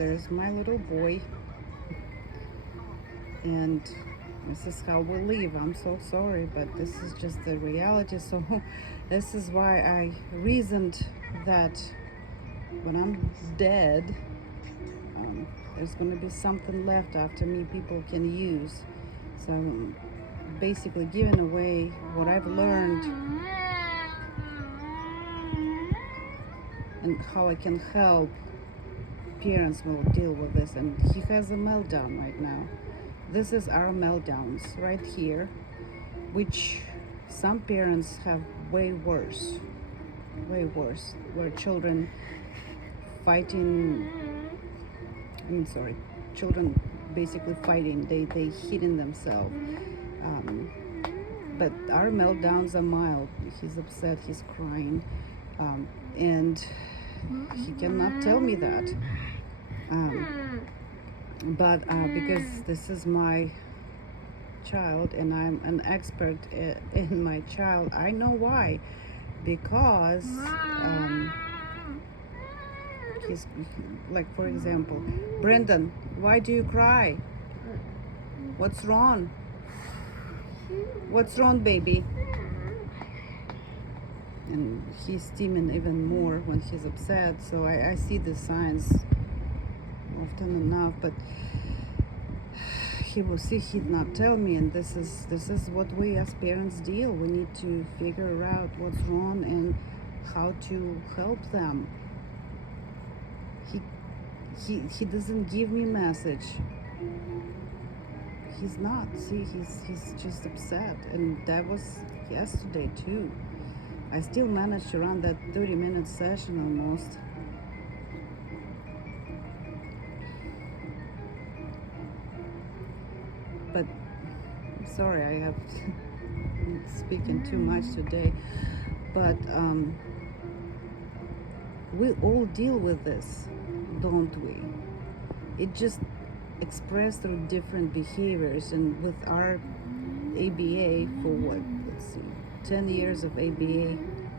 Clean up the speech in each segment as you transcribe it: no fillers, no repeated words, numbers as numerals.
there's my little boy, and this is how we live. I'm so sorry, but this is just the reality. So this is why I reasoned that when I'm dead, there's going to be something left after me people can use. So I'm basically giving away what I've learned and how I can help parents will deal with this. And he has a meltdown right now. This is our meltdowns right here, which some parents have way worse, where children fighting, children basically fighting, they hitting themselves. But our meltdowns are mild. He's upset, he's crying, and he cannot tell me that. But because this is my child and I'm an expert in my child, I know why. Because he's like, for example, Brendan, why do you cry? What's wrong? What's wrong, baby? And he's steaming even more when he's upset. So I see the signs often enough, but he will see, he'd not tell me. And this is what we as parents deal. We need to figure out what's wrong and how to help them. He doesn't give me message. He's not. See, he's just upset, and that was yesterday too. I still managed to run that 30-minute session almost. But I'm sorry, I have speaking too much today. But we all deal with this, don't we? It just expressed through different behaviors. And with our ABA, for what, let's see, 10 years of ABA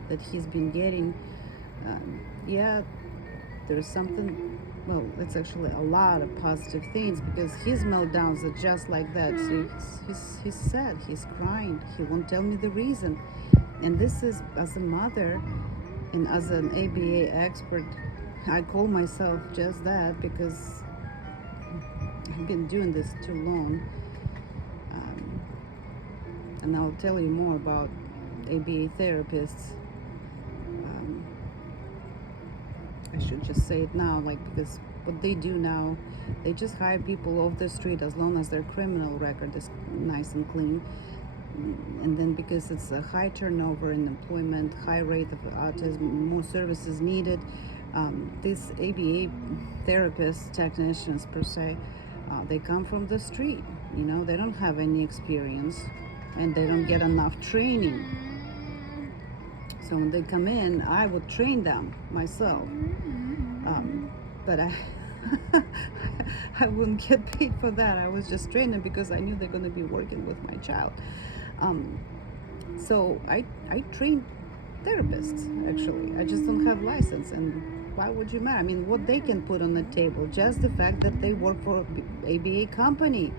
that he's been getting, yeah, there's something, well, it's actually a lot of positive things, because his meltdowns are just like that. So he's sad, he's crying, he won't tell me the reason. And this is, as a mother and as an ABA expert, I call myself just that because I've been doing this too long. And I'll tell you more about ABA therapists. I should just say it now, because what they do now, they just hire people off the street as long as their criminal record is nice and clean. And then because it's a high turnover in employment, high rate of autism, more services needed, these ABA therapists, technicians per se, they come from the street. They don't have any experience and they don't get enough training. So when they come in, I would train them myself, but I wouldn't get paid for that. I was just training because I knew they're going to be working with my child. So I train therapists, actually. I just don't have license, and why would you matter? I mean, what they can put on the table, just the fact that they work for an ABA company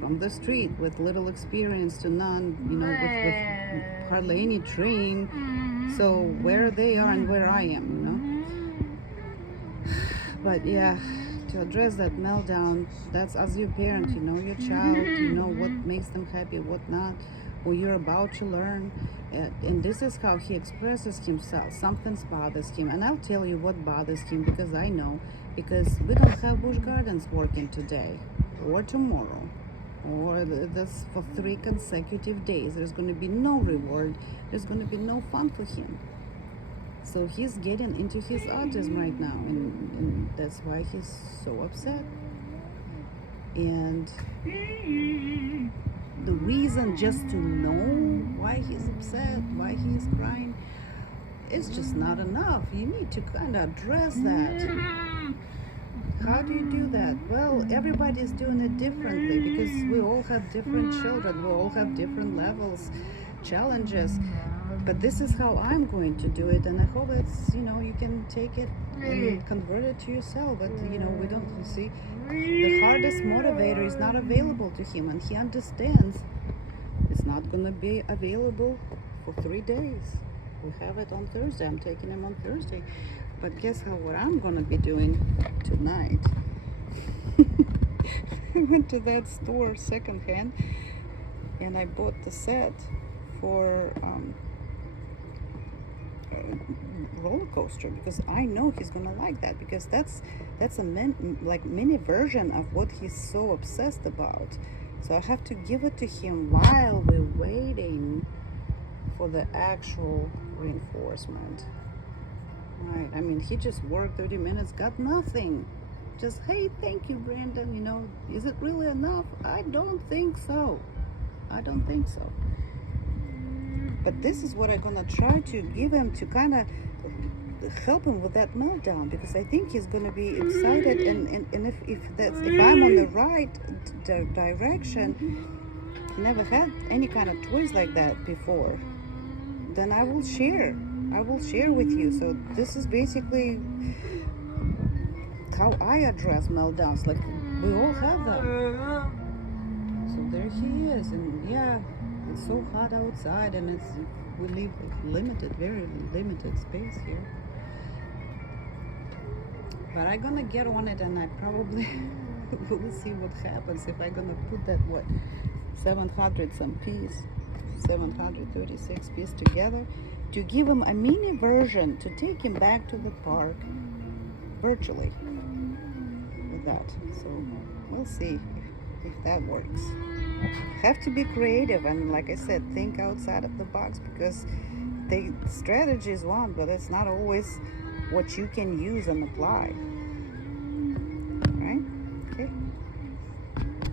from the street with little experience to none, with hardly any training. So where they are and where I am, But yeah, to address that meltdown, that's as your parent, you know your child, you know what makes them happy, what not, what you're about to learn. And this is how he expresses himself. Something bothers him, and I'll tell you what bothers him, because I know, because we don't have Busch Gardens working today or tomorrow or this for 3 consecutive days. There's going to be no reward, there's going to be no fun for him. So he's getting into his autism right now, and that's why he's so upset. And the reason just to know why he's upset, why he's crying, is just not enough. You need to kind of address that. How do you do that? Well, everybody's doing it differently, because we all have different children, we all have different levels, challenges. But this is how I'm going to do it, and I hope it's, you can take it and convert it to yourself. But we don't see, the hardest motivator is not available to him, and he understands it's not going to be available for 3 days. We have it on Thursday. I'm taking him on Thursday. But guess what I'm going to be doing tonight? I went to that store secondhand and I bought the set for roller coaster, because I know he's gonna like that, because that's a mini version of what he's so obsessed about. So I have to give it to him while we're waiting for the actual reinforcement. Right, I mean, he just worked 30 minutes, got nothing. Just, hey, thank you, Brandon, is it really enough? I don't think so. But this is what I'm gonna try to give him to kind of help him with that meltdown, because I think he's gonna be excited, and if I'm on the right direction, never had any kind of toys like that before, then I will share with you. So this is basically how I address meltdowns. Like, we all have them. So there he is, and yeah, it's so hot outside, and we live very limited space here. But I'm gonna get on it, and I probably will see what happens if I'm gonna put that 736 piece together to give him a mini version to take him back to the park virtually with that. So we'll see if that works. Have to be creative, and like I said, think outside of the box, because the strategy is one, but it's not always what you can use and apply.